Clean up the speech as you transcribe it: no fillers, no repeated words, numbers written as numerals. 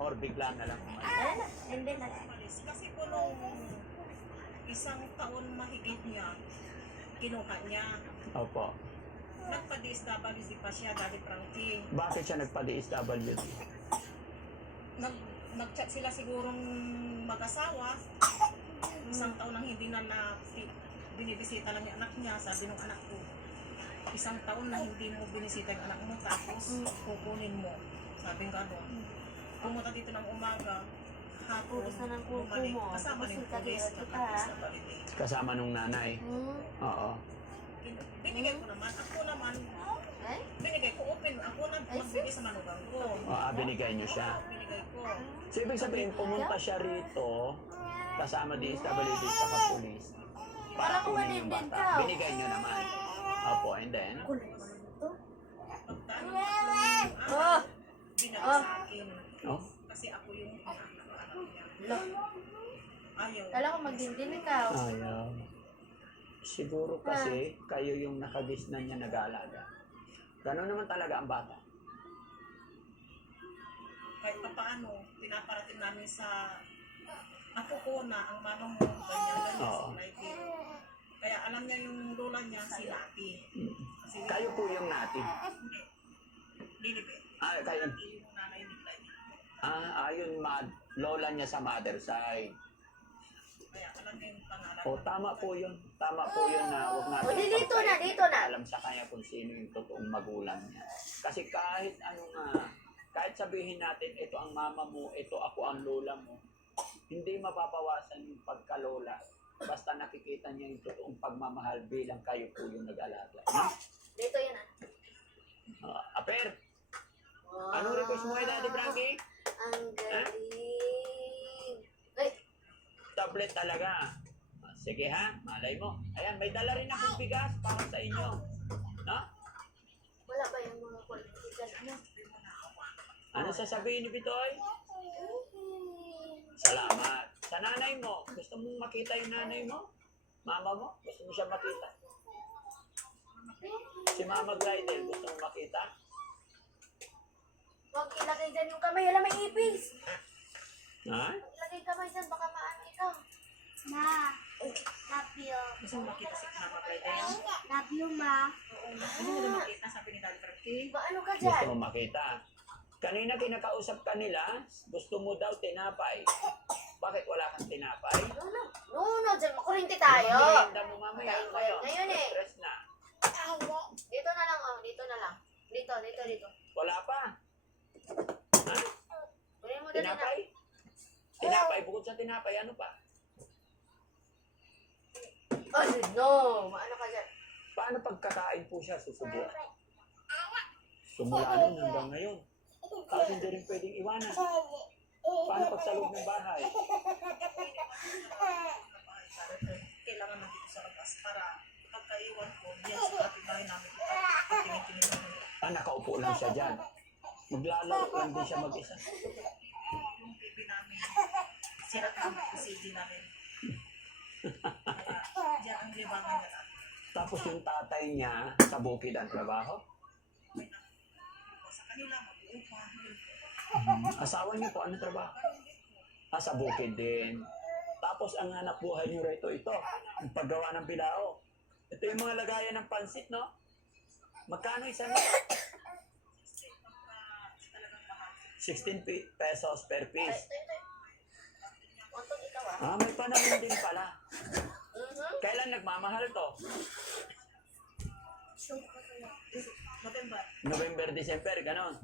Or bigla na lang umalis? Wala na, hindi na. Kasi po nung isang taon mahigit niya, kinuha niya. Opo. Nagpa-DSWD pa siya, Daddy Frankie. Bakit siya nagpa-DSWD? Nag-chat sila sigurong mag-asawa. Isang taon nang hindi na binibisita lang yung anak niya. Sabi ng anak ko, isang taon na hindi mo binisita yung anak mo, tapos kukunin mo. Sabi ng gano'n. Pumunta dito ng umaga, hapon, Ubus na ng kuko bumalik, mo. kasama Ubus ng yung pulis, kadira kita, nagpa-DSWD. Kasama nung nanay? Oo. Binigay ko naman, ako naman, Eh? binigay ko open, ako na magbigay sa manugang ko. Binigay niyo siya. Binigay ko. So, ibig sabihin, pumunta siya rito, kasama DSWD sa kapulis, para Parang kunin yung kumanin din bata. ka. Binigay niyo naman. Opo, and then? Pagtaan ko yung Oh! binigay sa akin. Oh? Kasi ako yung anak niya. Ayaw. Kala ko magdindin ikaw. Ayaw. Siguro kasi kayo yung nakagisnan niya nag-aalaga. Ganon naman talaga ang bata. Kahit pa paano, pinaparating namin sa ako ko na ang mama mo, ganyan, Oo. si Lady. Kaya alam niya yung lola niya, si Lati. Kasi Kayo po yung natin. Lilibet. Kayo. Yung nanay ni Lady. Ayun, lola niya sa mother side. Kaya alam niya yung pangalan. O, tama po yun. Tama po yun na huwag natin O, dito na, ipagkait- dito na. alam sa kanya kung sino yung totoong magulang niya. Kasi kahit ano nga, kahit sabihin natin, ito ang mama mo, ito ako ang lola mo, hindi mapapawasan yung pagkalola. Basta nakikita niya yung totoong pagmamahal bilang kayo po yung nag-alaga. No? Dito yan Aper, anong request mo kay Daddy Frankie? Ang galing. Ay, Tablet talaga. Sige ha, malay mo. Ayan, may dala rin akong bigas para sa inyo. No? wala ba yung mga quality dyan? Ano? Ano sasabihin ni Bitoy? Salamat. Sa nanay mo, gusto mong makita yung nanay mo? Mama mo, gusto mo siya makita? Si Mama Glidel, gusto mong makita? Huwag ilagay dyan yung kamay. Alam, may ipis. Ha? Ilagay kamay dyan, baka maano ikaw. Ma, love you. Gusto mo makita si Mama Clyde yan? Love you, ma. Gusto mo na makita, sabi ni Daddy Frankie. Ba, ano ka Gusto dyan? mo makita? Kanina kinakausap ka nila, gusto mo daw tinapay. Bakit wala kang tinapay? No, dyan, makurinti tayo. Merienda mo mamaya. Kain ko yan ngayon eh. Stress na. Dito na lang, dito na lang. Dito. Wala pa. Ha? Kunin mo dali na. Tinapay? Tinapay, bukod sa tinapay, ano pa? Oh, no. Maano ka dyan? Paano pagkakain po siya susubuan? Sumula nun hanggang ngayon. Tapos hindi rin pwedeng iwanan. Paano pag sa loob ng bahay? Kailangan nandito sa labas para pagkaiwan ko, diyan sa ating bahay namin, patingin-tingin namin. Nakaupo lang siya dyan. Maglalaro lang din siya mag-isa. Yung baby namin, sirat namin yung CD namin. Kaya diyan ang libangan niya natin. Tapos yung tatay niya sa bukid ang trabaho. Sa kanila, mag-uupa. Asawa niyo po, ano trabaho? Sa bukid din. Tapos ang hanap buhay niyo rito, ito. Ang paggawa ng bilao. Ito yung mga lagayan ng pansit, no? Magkano isa na? 16 pesos per piece. Ito. Untong ikaw May panahon din pala. Kailan nagmamahal to? November. November, December, ganon.